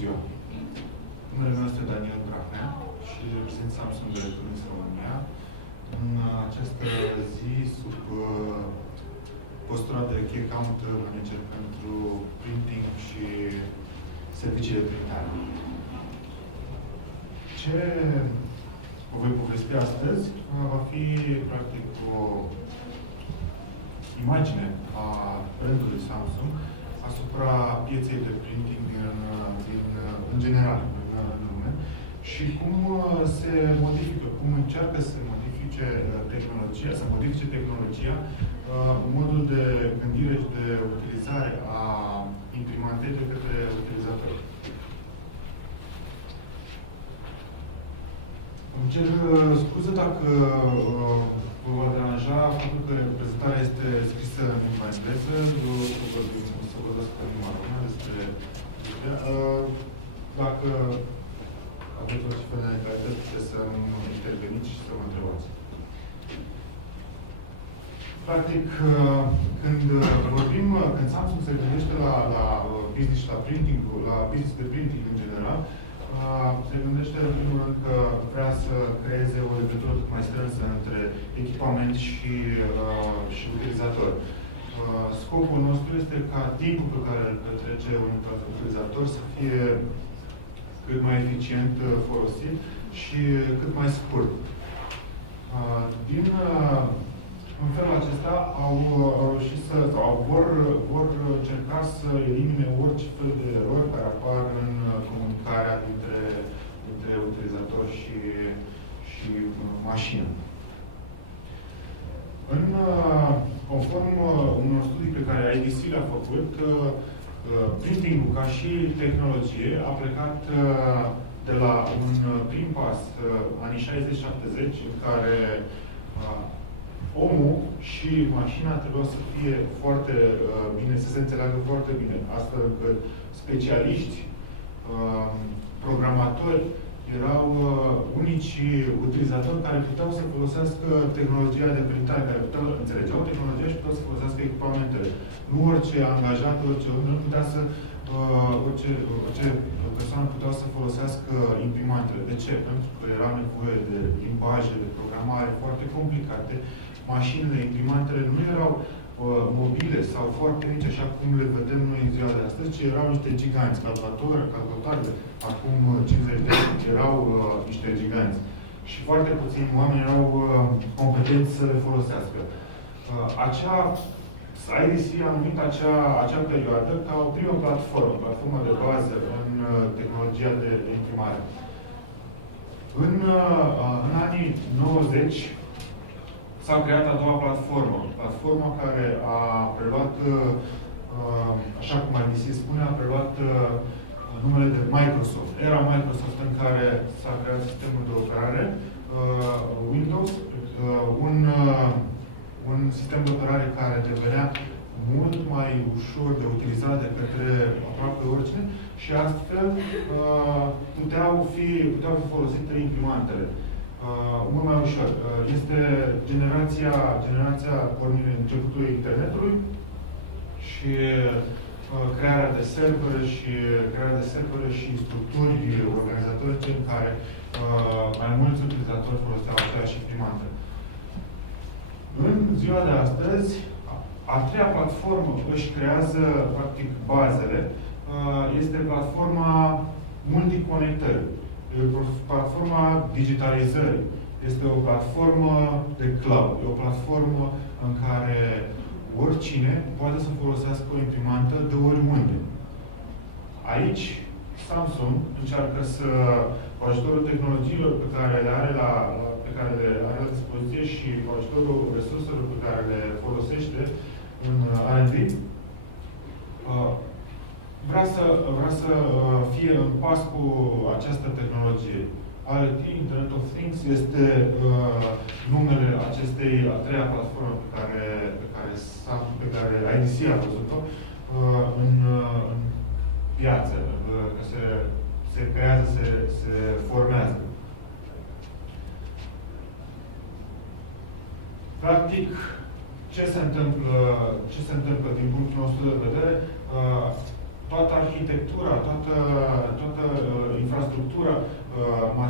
ziua! Numele meu este Daniel Brahnea și reprezint Samsung Electronics România în această zi sub postura de Key Account Manager pentru printing și servicii de printare. Ce vă voi povesti astăzi va fi practic o imagine a brandului Samsung asupra pieței de printing în general, în lume, și cum se modifică, cum încearcă să modifice tehnologia, modul de gândire și de utilizare a imprimantei de către utilizatori. Îmi cer scuze dacă vă va deranja faptul că prezentarea este scrisă în limba engleză. O să vorbesc în limba română despre dacă aveți orice fel de neclaritate, puteți să interveniți și să mă întrebați. Practic, când Samsung se gândește la business și la printing, la business de printing în general, se gândește în primul rând că vrea să creeze o legătură mai strânsă între echipament și utilizator. Scopul nostru este ca timpul pe care îl petrece un utilizator să fie cât mai eficient folosit și cât mai scurt. În felul acesta au reușit vor încerca să elimine orice fel de erori care apar în comunicarea dintre utilizator și mașină. Conform unor studii pe care IDC le-a făcut, printing-ul ca și tehnologie a plecat de la un prim pas, anii 60-70, în care omul și mașina trebuiau să fie foarte bine, să se înțeleagă foarte bine, astfel încât specialiști, programatori, erau unici utilizatori care puteau să folosească tehnologia de printare, care înțelegeau tehnologia și puteau să folosească echipamentele. Nu orice angajat, orice om, nu putea să, orice persoană putea să folosească imprimantele. De ce? Pentru că era nevoie de limbaje, de programare foarte complicate. Mașinile, imprimantele nu erau mobile sau foarte mici, așa cum le vedem noi în ziua de astăzi, ci erau niște giganți. Calculatoarele, acum 50 de ani, erau niște giganți. Și foarte puțini oameni erau competenți să le folosească. IDC a numit acea perioadă ca o primă platformă de bază în tehnologia de imprimare. În anii 90, s-a creat a doua platforma care a preluat, așa cum IDC spune, a preluat numele de Microsoft. Era Microsoft în care s-a creat sistemul de operare Windows, un sistem de operare care devenea mult mai ușor de utilizat de către aproape oricine și astfel puteau fi folosite imprimantele mult mai ușor. Este generația pornirii începutului internetului și crearea de servere și structuri organizatorice în care mai mulți utilizatori foloseau aceeași imprimantă. În ziua de astăzi, a treia platformă își creează, practic, bazele. Este platforma multiconectării. Platforma digitalizării. Este o platformă de cloud. E o platformă în care oricine poate să folosească o imprimantă de oriunde. Aici, Samsung încearcă să, cu ajutorul tehnologiilor pe care le are la dispoziție și cu ajutorul resurselor pe care le folosește în R&D, vrea să fie în pas cu această tehnologie. IoT, Internet of Things, este numele acestei a treia platforme pe care IDC a văzut-o în piață, că se creează, se formează. Practic, ce se întâmplă din punctul nostru de vedere? Toată arhitectura, toată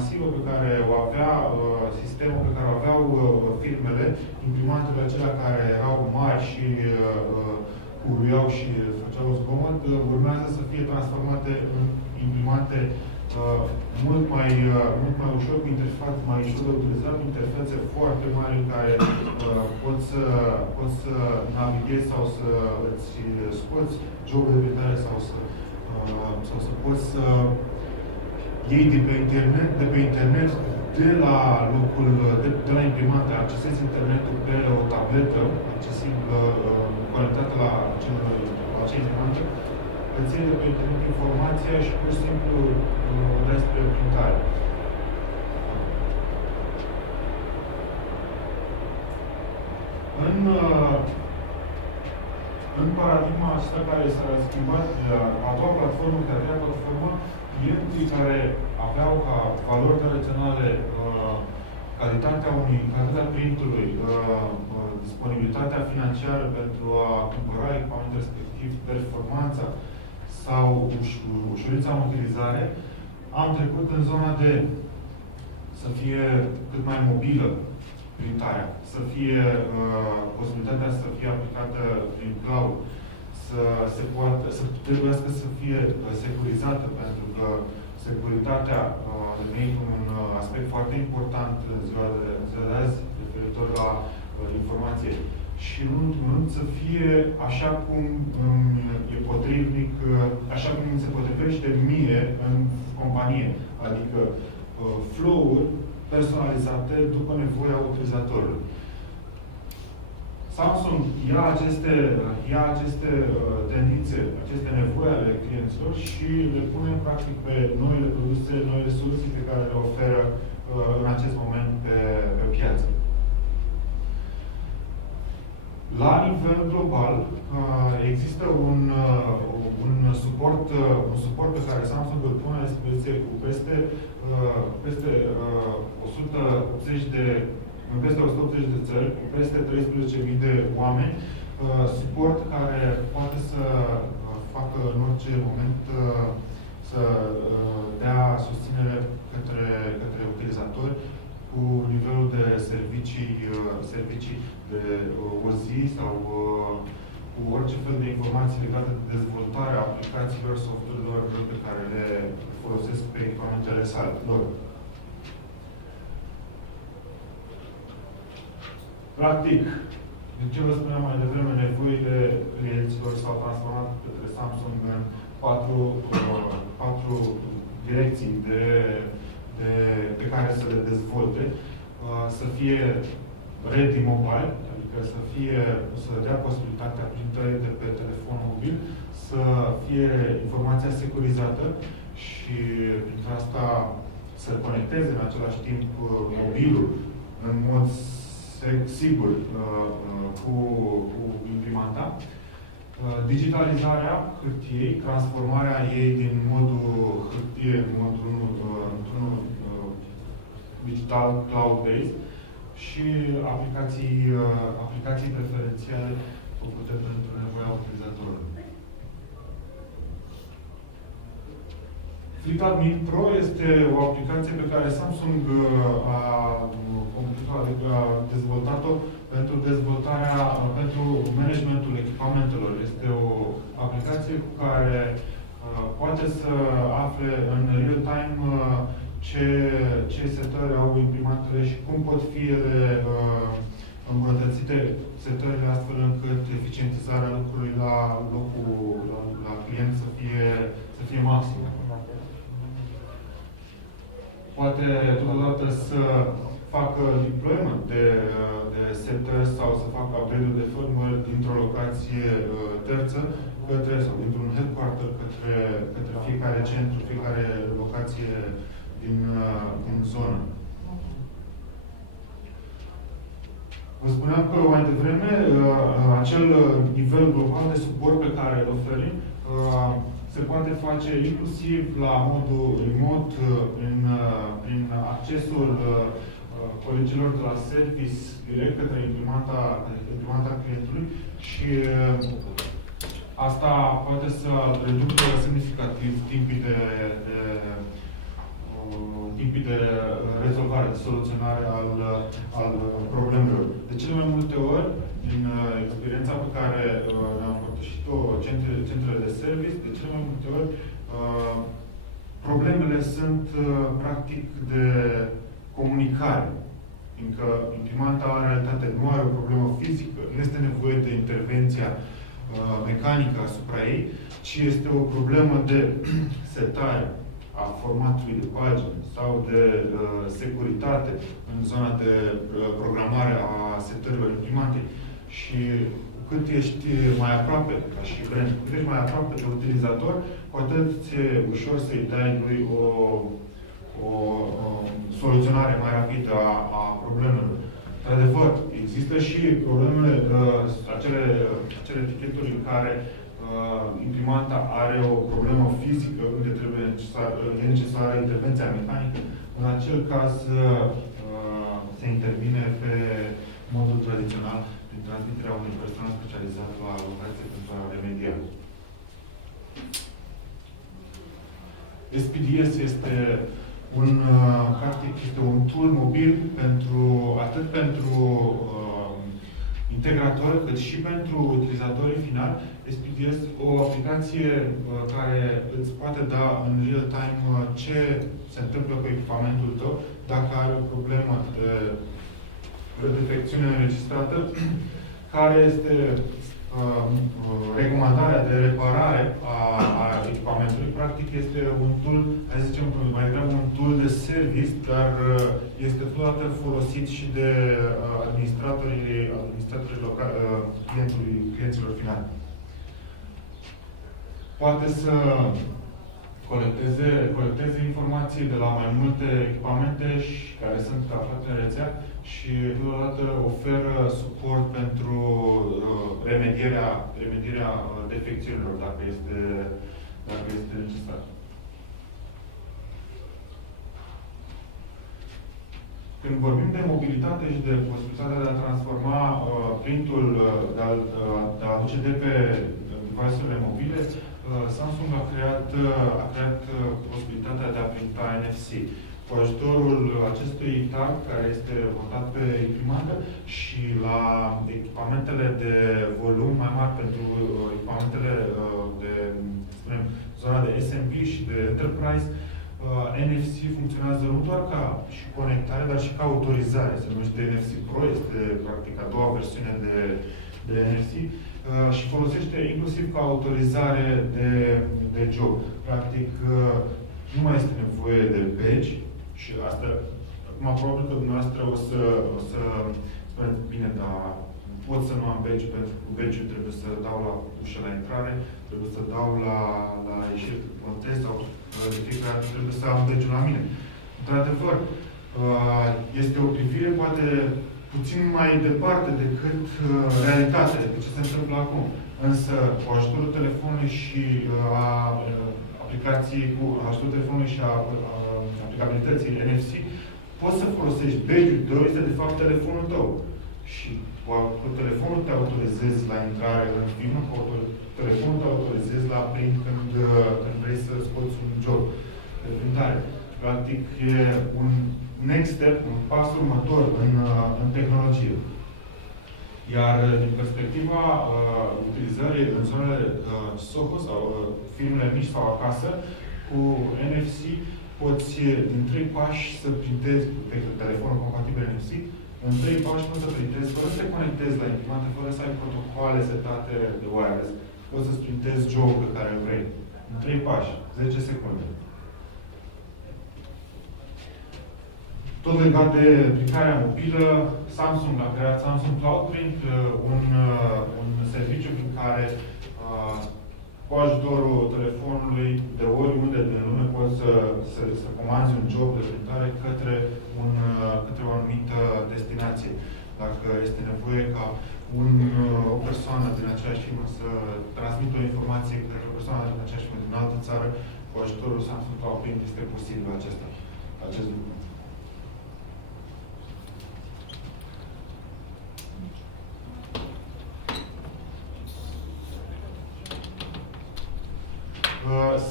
masivă pe care o avea sistemul pe care o aveau firmele, imprimantele acelea care erau mari și curuiau și făceau zgomot, urmează să fie transformate în imprimante mult mai ușor, cu interfațe mai ușor de utilizat, interfețe foarte mari în care poți să navighezi sau să îți scoți jobul de printare sau să poți să iei de pe internet, de la locul, de la imprimantă, accesezi internetul pe o tabletă accesibilă, conectată la acea imprimantă, îți iei de pe internet informația și pur și simplu dai spre printare. În paradigma asta care s-a schimbat, a doua platformă, a treia platformă, clienții care aveau ca valori tradiționale calitatea printului, disponibilitatea financiară pentru a cumpăra echipamentul respectiv, performanța sau ușurința în utilizare, am trecut în zona de să fie cât mai mobilă printarea, să fie posibilitatea să fie aplicată prin cloud, să trebuiască să fie securizată, pentru că securitatea a devenit un aspect foarte important în ziua de azi, referitor la informație. Și în ultimul rând să fie așa cum e potrivnic, așa cum se potrivește mie în companie. Adică flow-uri personalizate după nevoia utilizatorului. Samsung ia aceste tendințe, aceste nevoi ale clienților și le pune practic pe noile produse, noile soluții pe care le oferă în acest moment pe piață. La nivel global, există un suport pe care Samsung îl pune la dispoziție cu peste 180 de țări, cu peste 13.000 de oameni, suport care poate să facă în orice moment să dea susținere către utilizatori cu nivelul de servicii de o zi sau cu orice fel de informații legate de dezvoltarea aplicațiilor, software-urilor pe care le folosesc pe echipamentele lor. Practic, din ce vă spuneam mai devreme, nevoile clienților s-au transformat către Samsung în patru direcții pe care să le dezvolte. Să fie ready mobile, adică să dea posibilitatea printării de pe telefon mobil, să fie informația securizată și prin asta să conecteze în același timp mobilul în mod sigur cu imprimanta. Digitalizarea hârtiei, transformarea ei din modul hârtie într-unul digital cloud-based și aplicații preferențiale făcute pentru nevoia utilizatorului. FleetAdmin Pro este o aplicație pe care Samsung a dezvoltat-o pentru managementul echipamentelor. Este o aplicație cu care poate să afle în real time ce setări au imprimantele și cum pot fi îmbunătățite setările astfel încât eficientizarea lucrului la client să fie maximă. Poate totodată să facă deployment de setări sau să facă upgrade-uri de firmware dintr-o locație terță sau dintr-un headquarter către fiecare centru, fiecare locație din zonă. Vă spuneam că mai devreme, acel nivel global de suport pe care îl oferim se poate face inclusiv la modul remote, prin accesul colegilor de la service direct către imprimanta clientului și asta poate să reducă semnificativ timpii tipii de rezolvare, de soluționare al problemelor. De cele mai multe ori, din experiența pe care ne-am împărtășit-o centrele de service, de cele mai multe ori, problemele sunt practic de comunicare. Fiindcă imprimanta în realitate nu are o problemă fizică, nu este nevoie de intervenția mecanică asupra ei, ci este o problemă de setare a formatului de pagini sau de securitate în zona de programare a setărilor imprimantei. Și cu cât ești mai aproape, ca și brand, cu cât ești mai aproape de utilizator, cu atât ți-e ușor să-i dai lui o soluționare mai rapidă a problemelor. Într-adevăr, există și problemele, acele eticheturi în care imprimanta are o problemă fizică, unde e necesară intervenția mecanică. În acel caz, se intervine pe modul tradițional prin transmiterea unui personal specializat la locație pentru a remedia. SPDS este practic, este un tool mobil atât pentru integratori, cât și pentru utilizatorii finali. SPDS, o aplicație care îți poate da în real time ce se întâmplă cu echipamentul tău, dacă are o problemă de defecțiune înregistrată, care este recomandarea de reparare a echipamentului. Practic este un tool, hai să zicem, mai degrabă un tool de service, dar este totodată folosit și de administratorii clienților finali. Poate să colecteze informații de la mai multe echipamente care sunt aflate în rețea și totodată oferă suport pentru remedierea defecțiunilor, dacă este necesar. Când vorbim de mobilitate și de posibilitatea de a transforma printul, de a aduce de pe device-urile mobile, Samsung a creat posibilitatea de a printa NFC. Cu ajutorul acestui tag, care este montat pe imprimantă, și la echipamentele de volum mai mari pentru echipamentele de, spunem, zona de SMB și de Enterprise, NFC funcționează nu doar ca și conectare, dar și ca autorizare. Se numește NFC Pro, este practic a doua versiune de NFC și folosește inclusiv ca autorizare de job. Practic, nu mai este nevoie de badge și asta, acum probabil că dumneavoastră o să spuneți, bine, dar pot să nu am badge pentru că badge-ul trebuie să dau la ușă la intrare, trebuie să dau la ieșire în test sau de fiecare dată trebuie să am badge-ul la mine. Într-adevăr, este o privire poate puțin mai departe decât realitatea, decât ce se întâmplă acum. Însă, cu ajutorul telefonului și a aplicației, cu ajutorul telefonului și a aplicabilității NFC, poți să folosești badge-ul tău, este de fapt telefonul tău. Și cu telefonul te autorizezi la intrare în firmă, cu telefonul te autorizezi la print când vrei să scoți un job de printare. Practic, e un next step, un pas următor în tehnologie. Iar din perspectiva utilizării în zonele SOHO sau firmele mici sau acasă, cu NFC poți în 3 pași să printezi pe telefonul compatibil NFC. În 3 pași poți să printezi fără să te conectezi la imprimantă, fără să ai protocoale setate de wireless. Poți să printezi job-ul pe care îl vrei. În 3 pași, 10 secunde. Tot legat de aplicarea mobilă, Samsung a creat Samsung Cloud Print, un serviciu prin care cu ajutorul telefonului de oriunde din lume poți să comanzi un job de printare către o anumită destinație. Dacă este nevoie ca o persoană din aceeași firmă să transmită o informație către o persoană din aceeași firmă din altă țară, cu ajutorul Samsung Cloud Print este posibil acest lucru.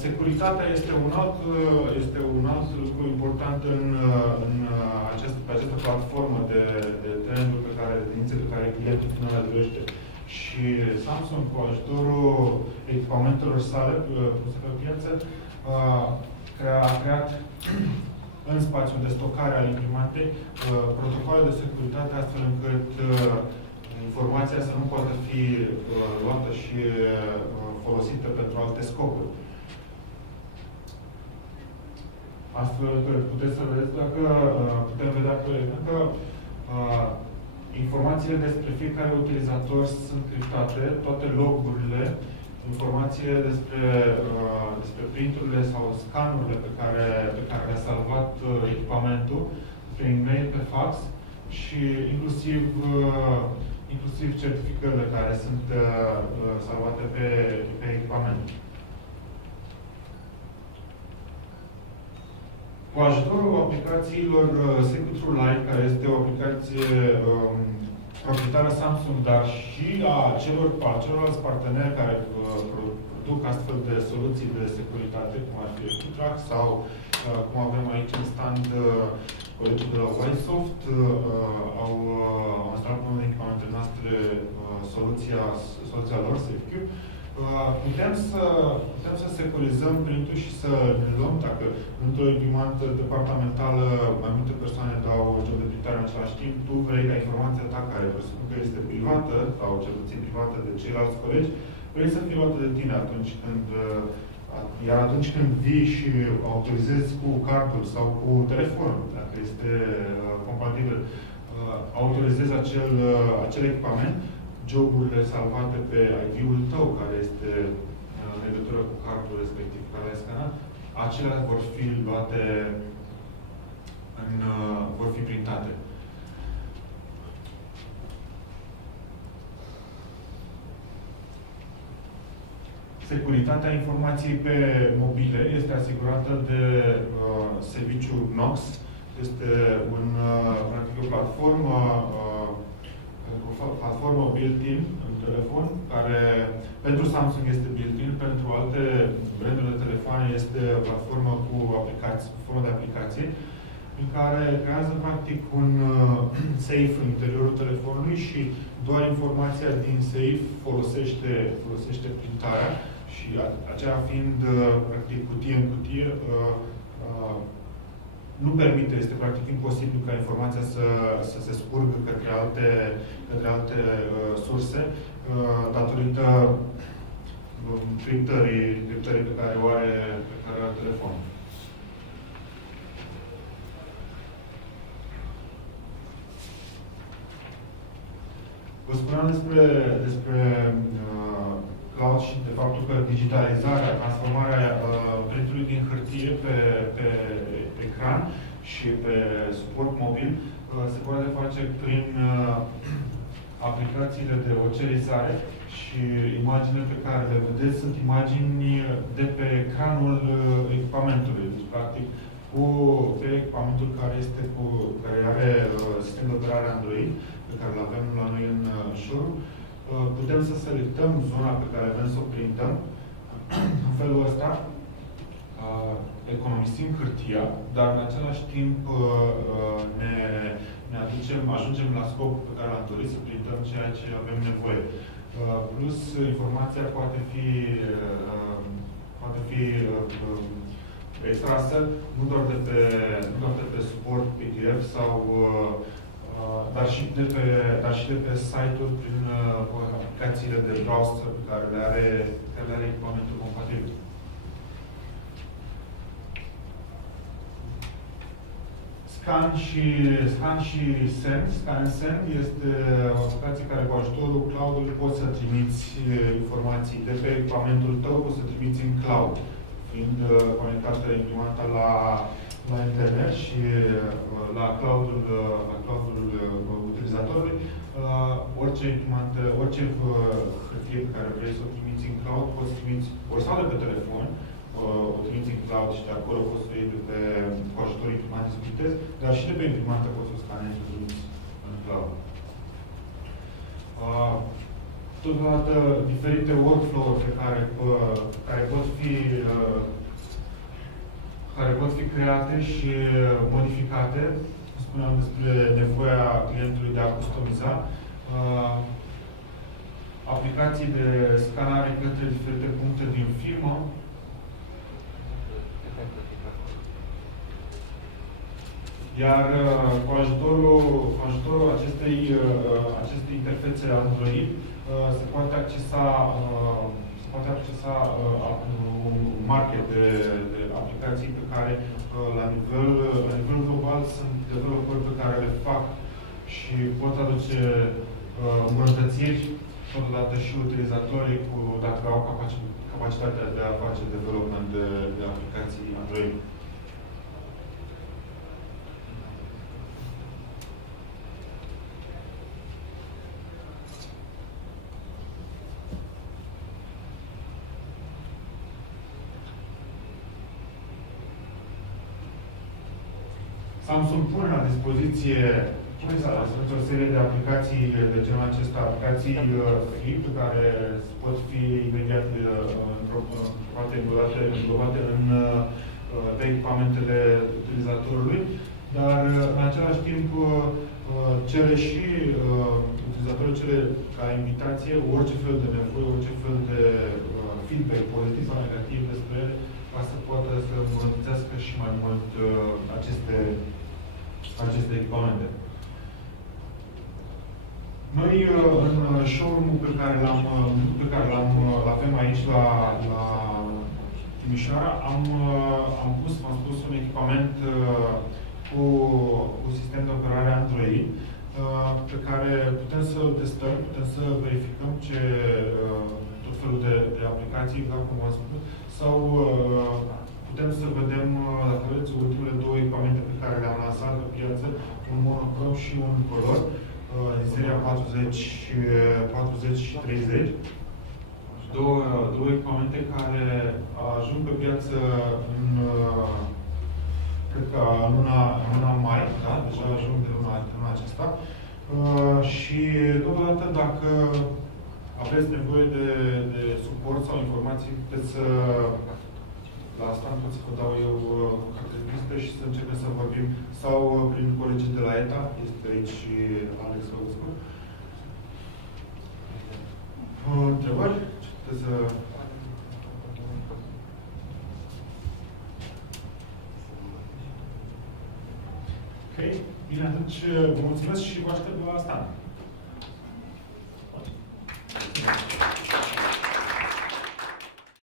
Securitatea este un alt lucru important pe această platformă de trenduri de tendințe pe care clientul final le dorește. Și Samsung, cu ajutorul echipamentelor sale puse pe piață, a creat în spațiul de stocare al imprimantei protocoale de securitate, astfel încât informația să nu poată fi luată și folosită pentru alte scopuri. Astfel că puteți să vedeți putem vedea că informațiile despre fiecare utilizator sunt criptate, toate logurile, informațiile despre printurile sau scanurile pe care le-a salvat echipamentul prin e-mail, pe fax și inclusiv certificările care sunt salvate pe echipament. Cu ajutorul aplicațiilor Secure-Lite, care este o aplicație proprietară Samsung, dar și a celorlalți parteneri care produc astfel de soluții de securitate, cum ar fi Track sau cum avem aici în stand colegii de la Wisoft, au instalat pe unul din echipamentele noastre soluția lor, SafeQ. Putem să securizăm printul și să ne luăm, dacă într-o imprimantă departamentală mai multe persoane dau job de printare în același timp, tu vrei ca informația ta, care presupun că este privată, sau cel puțin privată de ceilalți colegi, vrei să fie luată de tine atunci când vii și autorizezi cu cardul sau cu telefonul, dacă este compatibil, autorizezi acel echipament, joburile salvate pe ID-ul tău, care este în legătură cu cardul respectiv care l-ai scanat, acelea vor fi luate vor fi printate. Securitatea informației pe mobile este asigurată de serviciul Knox. Este practic o platformă built-in în telefon, care pentru Samsung este built-in, pentru alte branduri de telefoane este o platformă cu formă de aplicație, în care creează practic un safe în interiorul telefonului și doar informația din safe folosește printarea și aceea fiind practic cutie în cutie, nu permite, este practic imposibil ca informația să se scurgă către alte surse datorită criptării pe care o are telefonul. Vă spuneam despre cloud și de faptul că digitalizarea, transformarea printului din hârtie pe ecran și pe suport mobil se poate face prin aplicațiile de ocerizare și imaginile pe care le vedeți sunt imagini de pe ecranul echipamentului. Deci, practic, pe echipamentul care are sistem de operare Android, pe care îl avem la noi în showroom, putem să selectăm zona pe care vrem să o printăm. În felul ăsta economisim hârtia, dar în același timp ajungem la scopul pe care l-am dorit, să printăm ceea ce avem nevoie. Plus, informația poate fi extrasă nu doar de pe suport PDF sau dar și de pe site-uri prin aplicațiile de browser pe care le are echipamentul compatibil. Scan și Send. Scan and Send este o aplicație care cu ajutorul cloud-ului poți să trimiți informații de pe echipamentul tău, poți să trimiți în cloud, fiind conectată imprimanta la internet și la cloud-ul utilizatorului. Orice hârtie pe care vrei să o trimiți în cloud, poți trimiți ori sau de pe telefon, o trimiți în cloud și de acolo poți să iei cu ajutorul imprimantei să printezi, dar și de pe imprimantă poți să o scanezi și să trimiți în cloud. totodată diferite workflow-uri care pot fi create și modificate. Spuneam despre nevoia clientului de a customiza. Aplicații de scanare către diferite puncte din firmă. Iar cu ajutorul acestei interfețe Android se poate accesa un market de aplicații pe care la nivel global sunt developeri pe care le fac și pot aduce îmbunătățiri totodată și utilizatorii dacă au capacitatea de a face development de aplicații Android. Samsung pune la dispoziție o serie de aplicații de genul acesta, aplicații free, pe care pot fi imediat înglobate în echipamentele utilizatorului, dar în același timp cere și utilizatorul cere ca invitație orice fel de nevoie, orice fel de feedback pozitiv sau negativ despre ele, ca să poată să îmbunătățească și mai mult aceste echipamente. Noi, în showroom-ul pe care l-avem aici la Timișoara, am pus, v-am spus, un echipament cu sistem de operare Android, pe care putem să testăm, putem să verificăm tot felul de aplicații, exact cum v-am spus, sau putem să vedem, dacă vedeți, ultimele două echipamente pe care le-am lansat pe piață, un monocrom și un color, din seria 40 și 30. Două echipamente care ajung pe piață cred că în luna mai, da? Deja ajung de luna aceasta. Și totodată, dacă aveți nevoie de suport sau informații, puteți să la asta pot să vă dau eu caracteristică și să începem să vorbim sau prin colegii de la ETA, este aici și Alex Răuscu. Întrebări? Puteți să... Ok, bine, atunci vă mulțumesc și vă aștept la stand.